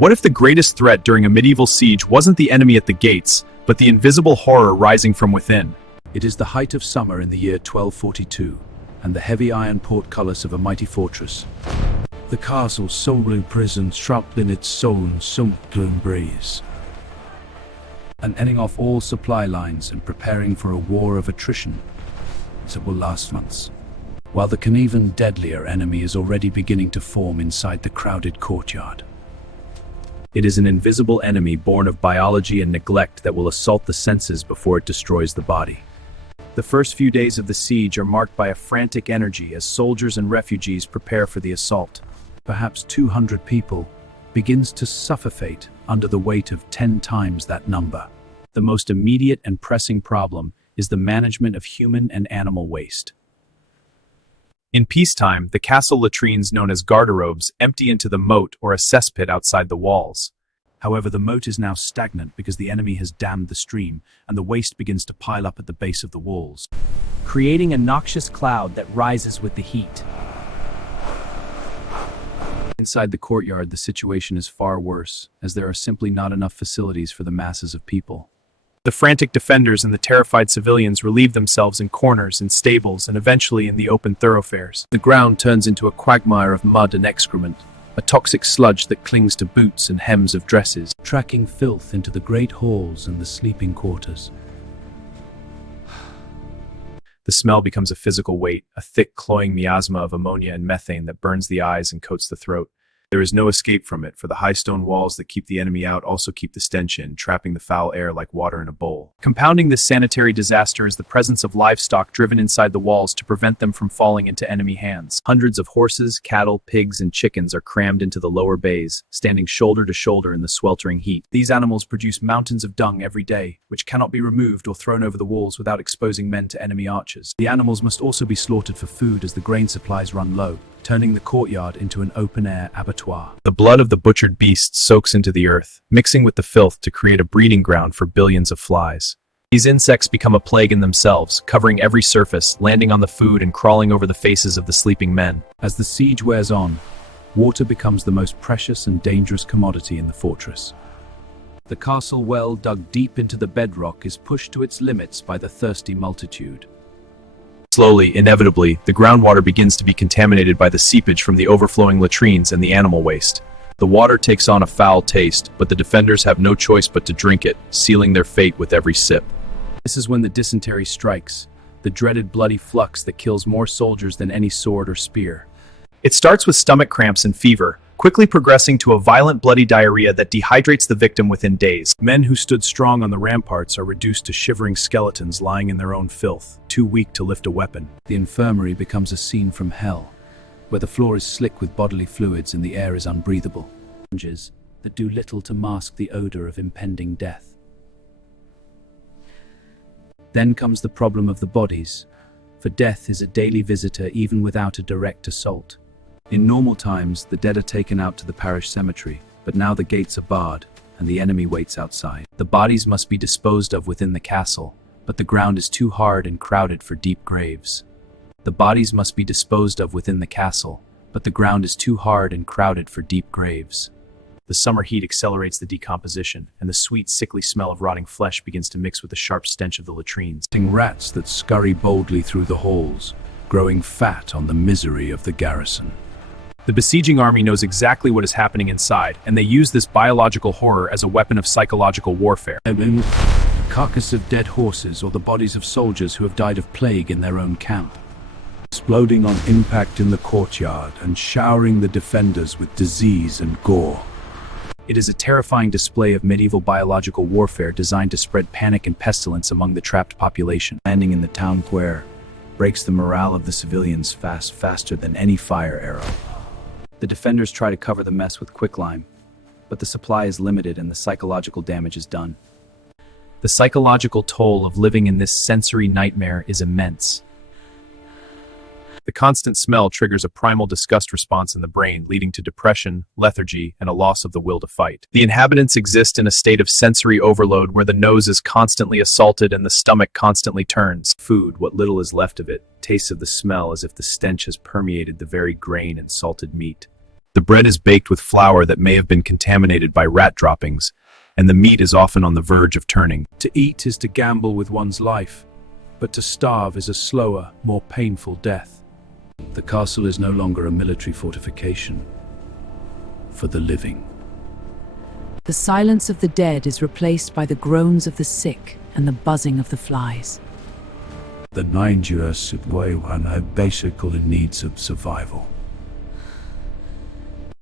What if the greatest threat during a medieval siege wasn't the enemy at the gates, but the invisible horror rising from within? It is the height of summer in the year 1242, and the heavy iron portcullis of a mighty fortress. The castle's sombering prison shrouded in its sullen, sunk-gloom breeze, and ending off all supply lines and preparing for a war of attrition that will last months, while an even deadlier enemy is already beginning to form inside the crowded courtyard. It is an invisible enemy born of biology and neglect that will assault the senses before it destroys the body. The first few days of the siege are marked by a frantic energy as soldiers and refugees prepare for the assault. Perhaps 200 people begins to suffocate under the weight of 10 times that number. The most immediate and pressing problem is the management of human and animal waste. In peacetime, the castle latrines known as garderobes empty into the moat or a cesspit outside the walls. However, the moat is now stagnant because the enemy has dammed the stream, and the waste begins to pile up at the base of the walls, creating a noxious cloud that rises with the heat. Inside the courtyard, the situation is far worse, as there are simply not enough facilities for the masses of people. The frantic defenders and the terrified civilians relieve themselves in corners, in stables, and eventually in the open thoroughfares. The ground turns into a quagmire of mud and excrement, a toxic sludge that clings to boots and hems of dresses, tracking filth into the great halls and the sleeping quarters. The smell becomes a physical weight, a thick, cloying miasma of ammonia and methane that burns the eyes and coats the throat. There is no escape from it, for the high stone walls that keep the enemy out also keep the stench in, trapping the foul air like water in a bowl. Compounding this sanitary disaster is the presence of livestock driven inside the walls to prevent them from falling into enemy hands. Hundreds of horses, cattle, pigs, and chickens are crammed into the lower bays, standing shoulder to shoulder in the sweltering heat. These animals produce mountains of dung every day, which cannot be removed or thrown over the walls without exposing men to enemy archers. The animals must also be slaughtered for food as the grain supplies run low, turning the courtyard into an open-air abattoir. The blood of the butchered beasts soaks into the earth, mixing with the filth to create a breeding ground for billions of flies. These insects become a plague in themselves, covering every surface, landing on the food and crawling over the faces of the sleeping men. As the siege wears on, water becomes the most precious and dangerous commodity in the fortress. The castle well dug deep into the bedrock is pushed to its limits by the thirsty multitude. Slowly, inevitably, the groundwater begins to be contaminated by the seepage from the overflowing latrines and the animal waste. The water takes on a foul taste, but the defenders have no choice but to drink it, sealing their fate with every sip. This is when the dysentery strikes, the dreaded bloody flux that kills more soldiers than any sword or spear. It starts with stomach cramps and fever, quickly progressing to a violent bloody diarrhea that dehydrates the victim within days. Men who stood strong on the ramparts are reduced to shivering skeletons lying in their own filth, too weak to lift a weapon. The infirmary becomes a scene from hell, where the floor is slick with bodily fluids and the air is unbreathable. That do little to mask the odor of impending death. Then comes the problem of the bodies, for death is a daily visitor even without a direct assault. In normal times, the dead are taken out to the parish cemetery, but now the gates are barred, and the enemy waits outside. The bodies must be disposed of within the castle, but the ground is too hard and crowded for deep graves. The bodies must be disposed of within the castle, but the ground is too hard and crowded for deep graves. The summer heat accelerates the decomposition, and the sweet, sickly smell of rotting flesh begins to mix with the sharp stench of the latrines. Rats that scurry boldly through the halls, growing fat on the misery of the garrison. The besieging army knows exactly what is happening inside, and they use this biological horror as a weapon of psychological warfare. The carcass of dead horses or the bodies of soldiers who have died of plague in their own camp, exploding on impact in the courtyard and showering the defenders with disease and gore. It is a terrifying display of medieval biological warfare designed to spread panic and pestilence among the trapped population. Landing in the town square breaks the morale of the civilians faster than any fire arrow. The defenders try to cover the mess with quicklime, but the supply is limited and the psychological damage is done. The psychological toll of living in this sensory nightmare is immense. The constant smell triggers a primal disgust response in the brain, leading to depression, lethargy, and a loss of the will to fight. The inhabitants exist in a state of sensory overload where the nose is constantly assaulted and the stomach constantly turns. Food, what little is left of it, tastes of the smell as if the stench has permeated the very grain and salted meat. The bread is baked with flour that may have been contaminated by rat droppings, and the meat is often on the verge of turning. To eat is to gamble with one's life, but to starve is a slower, more painful death. The castle is no longer a military fortification for the living. The silence of the dead is replaced by the groans of the sick and the buzzing of the flies. The 9 have basic needs of survival.